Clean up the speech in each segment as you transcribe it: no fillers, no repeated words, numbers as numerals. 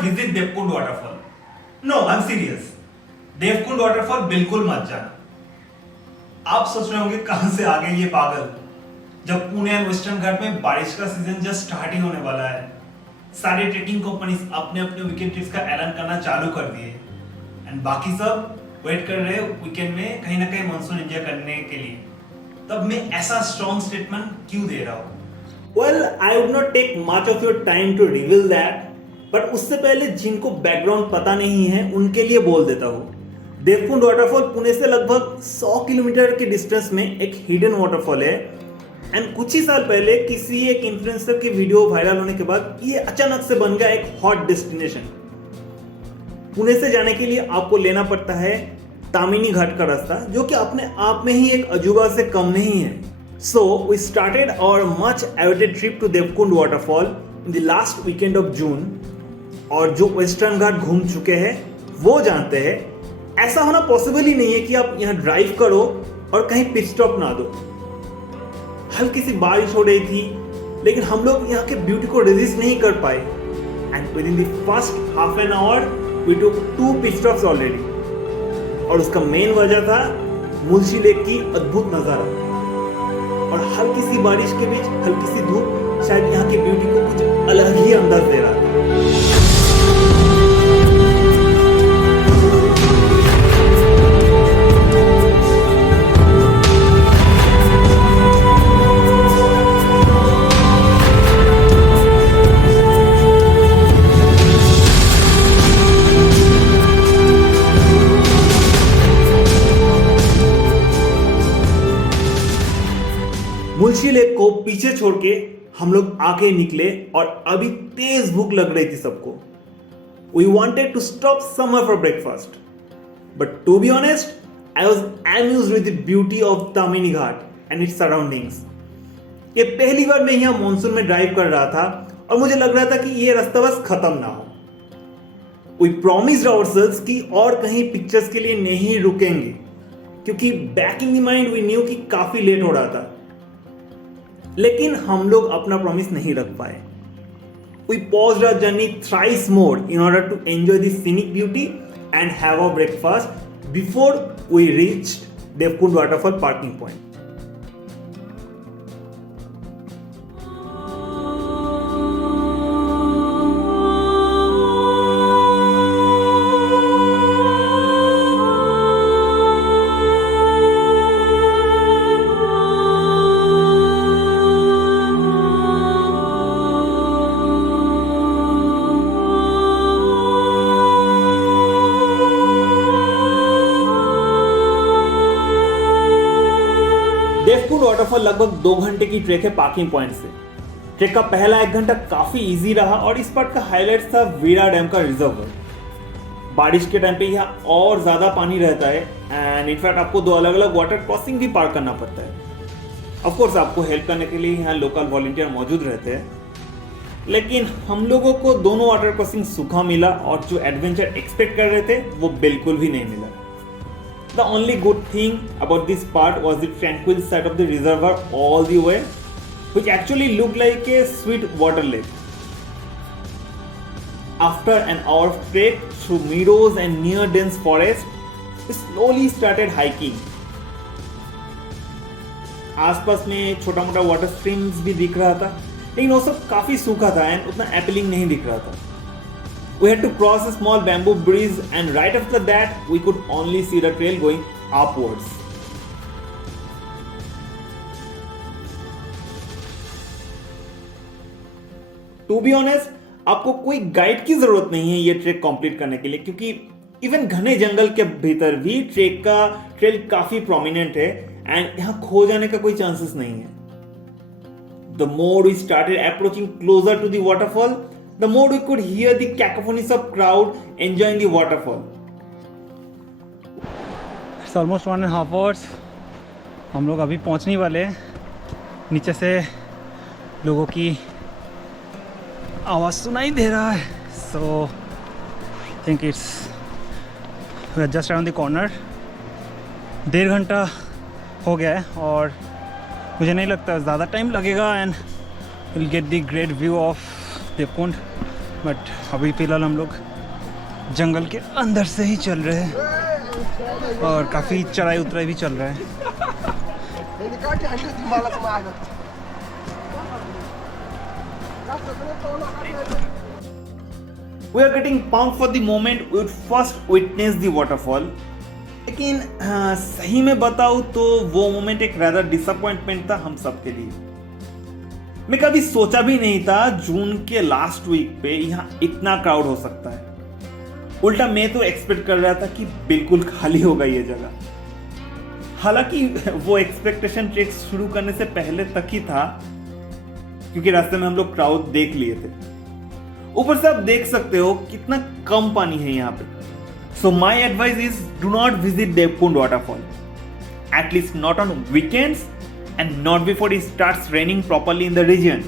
Not visit Devkund waterfall. No, I am serious. Devkund waterfall बिल्कुल मत जाना. आप सोच रहे होंगे कहां से आ गए ये पागल, जब पुणे एंड वेस्टर्न घाट में बारिश का सीजन जस्ट स्टार्ट ही होने वाला है. सारी ट्रेकिंग कंपनीज अपने अपने वीकेंड ट्रिप्स का ऐलान करना चालू कर दिए एंड बाकी सब वेट कर रहे वीकेंड में कहीं ना कहीं मानसून एंजॉय करने के लिए. तब मैं ऐसा स्ट्रॉन्ग स्टेटमेंट क्यों दे रहा हूँ? Well, I would not take much of your time to reveal that, but उससे पहले जिनको बैकग्राउंड पता नहीं है उनके लिए बोल देता हूँ. देवकुंड वाटरफॉल पुणे से लगभग 100 किलोमीटर के डिस्टेंस में एक हिडन वाटरफॉल है एंड कुछ ही साल पहले किसी एक इन्फ्लुएंसर की वीडियो वायरल होने के बाद ये अचानक से बन गया एक हॉट डेस्टिनेशन. पुणे से जाने के लिए आपको लेना पड़ता है तामिनी घाट का रास्ता, जो कि अपने आप में ही एक अजूबा से कम नहीं है. So we started our much awaited trip to Devkund waterfall in the last weekend of June. और जो वेस्टर्न घाट घूम चुके हैं वो जानते हैं ऐसा होना पॉसिबल ही नहीं है कि आप यहाँ ड्राइव करो और कहीं पिट स्टॉप ना दो. हल्की सी बारिश हो रही थी लेकिन हम लोग यहाँ के ब्यूटी को रेजिस्ट नहीं कर पाए and within the first half an hour we took 2 pit stops already. और उसका मेन वजह था मुलशी लेक की अद्भुत नजारा और हल्की सी बारिश के बीच हल्की सी धूप शायद यहाँ की ब्यूटी को कुछ अलग ही अंदाज दे रहा था. मुलशी लेक को पीछे छोड़ के हम लोग आगे निकले और अभी तेज भूख लग रही थी सबको. We wanted to stop somewhere for breakfast, but to be honest, I was amused with the beauty of Tamini Ghat and its surroundings. ये पहली बार मैं यहाँ मॉनसून में ड्राइव कर रहा था और मुझे लग रहा था कि ये रास्ता बस खत्म ना हो. We promised ourselves कि और कहीं पिक्चर्स के लिए नहीं रुकेंगे क्योंकि back in the mind we knew कि काफी लेट हो रहा था. लेकिन हम लोग अपना प्रॉमिस नहीं रख पाए. We paused our journey thrice more in order to enjoy the scenic beauty and have our breakfast before we reached Devkund Waterfall parking point. Devkund waterfall लगभग 2 घंटे की ट्रेक है पार्किंग पॉइंट से. ट्रेक का पहला 1 घंटा काफी इजी रहा और इस पार्ट का हाईलाइट था वीरा डैम का रिजर्वर. बारिश के टाइम पे यहाँ और ज्यादा पानी रहता है एंड इनफैक्ट आपको 2 अलग अलग वाटर क्रॉसिंग भी पार करना पड़ता है. ऑफ कोर्स आपको हेल्प करने के लिए यहाँ लोकल वॉलंटियर मौजूद रहते हैं, लेकिन हम लोगों को दोनों वाटर क्रॉसिंग सूखा मिला और जो एडवेंचर एक्सपेक्ट कर रहे थे वो बिल्कुल भी नहीं मिला. The only good thing about this part was the tranquil sight of the reservoir all the way, which actually looked like a sweet water lake. After an hour of trek through meadows and near dense forest, we slowly started hiking. आसपास में छोटा मोटा water streams भी दिख रहा था, लेकिन वो सब काफी सूखा था एंड उतना अपीलिंग नहीं दिख रहा था. We had to cross a small bamboo bridge and right after that we could only see the trail going upwards. To be honest, आपको कोई गाइड की जरूरत नहीं है ये ट्रेक कंप्लीट करने के लिए, क्योंकि इवन घने जंगल के भीतर भी ट्रेक का ट्रेल काफी प्रोमिनेंट है एंड यहाँ खो जाने का कोई चांसेस नहीं है. The more we started approaching closer to the waterfall, the more we could hear the cacophonies of crowd enjoying the waterfall. It's almost 1.5 hours. हम लोग अभी पहुंचने वाले हैं. नीचे से लोगों की आवाज़ सुनाई दे रहा है. So I think we are just around the corner. 1.5 घंटा हो गया है और मुझे नहीं लगता ज़्यादा टाइम लगेगा and we'll get the great view of Devkund. But अभी फ़िलहाल हम लोग जंगल के अंदर से ही चल रहे हैं और काफ़ी चढ़ाई उतराई भी चल रहा है। We are getting pumped for the moment we would first witness the waterfall. लेकिन सही में बताऊं तो वो मोमेंट एक rather disappointment था हम सब के लिए। मैं कभी सोचा भी नहीं था जून के लास्ट वीक पे यहाँ इतना क्राउड हो सकता है। उल्टा मैं तो एक्सपेक्ट कर रहा था कि बिल्कुल खाली होगा ये जगह। हालांकि वो एक्सपेक्टेशन ट्रेक शुरू करने से पहले तक ही था, क्योंकि रास्ते में हम लोग क्राउड देख लिए थे। ऊपर से आप देख सकते हो कितना कम पानी है यहाँ पे। So my advice is do not visit Devkund waterfall, at least not on weekends and not before it starts raining properly in the region.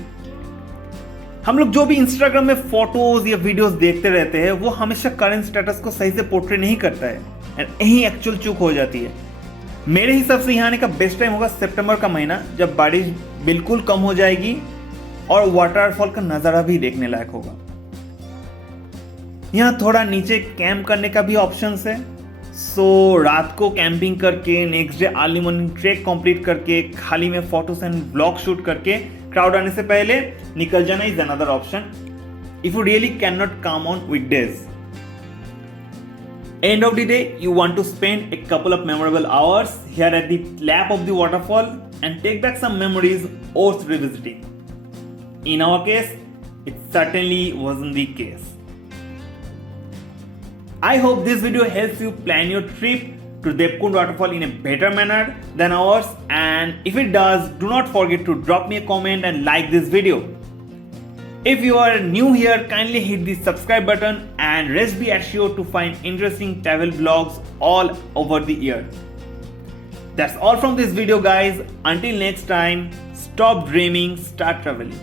हम लोग जो भी इंस्टाग्राम में फोटोज या वीडियोस देखते रहते हैं वो हमेशा करंट स्टेटस को सही से पोर्ट्रे नहीं करता है, एंड यही एक्चुअल चूक हो जाती है। मेरे हिसाब से यहाँ आने का बेस्ट टाइम होगा सितंबर का महीना, जब बारिश बिल्कुल कम हो जाएगी और वाटरफॉल का नज़ारा भी देखने लायक होगा। यहाँ थोड़ा नीचे कैंप करने का भी ऑप्शंस है। सो रात को कैंपिंग करके next day early morning trek complete करके खाली में फोटोस एंड ब्लॉग शूट करके क्राउड आने से पहले निकल जाना is another option if you really can not come on weekdays. End of the day, you want to spend a couple of memorable hours here at the lap of the waterfall and take back some memories worth revisiting. In our case, it certainly wasn't the case. I hope this video helps you plan your trip to Devkund waterfall in a better manner than ours, and if it does, do not forget to drop me a comment and like this video. If you are new here, kindly hit the subscribe button and rest be assured to find interesting travel vlogs all over the year. That's all from this video guys. Until next time, stop dreaming, start traveling.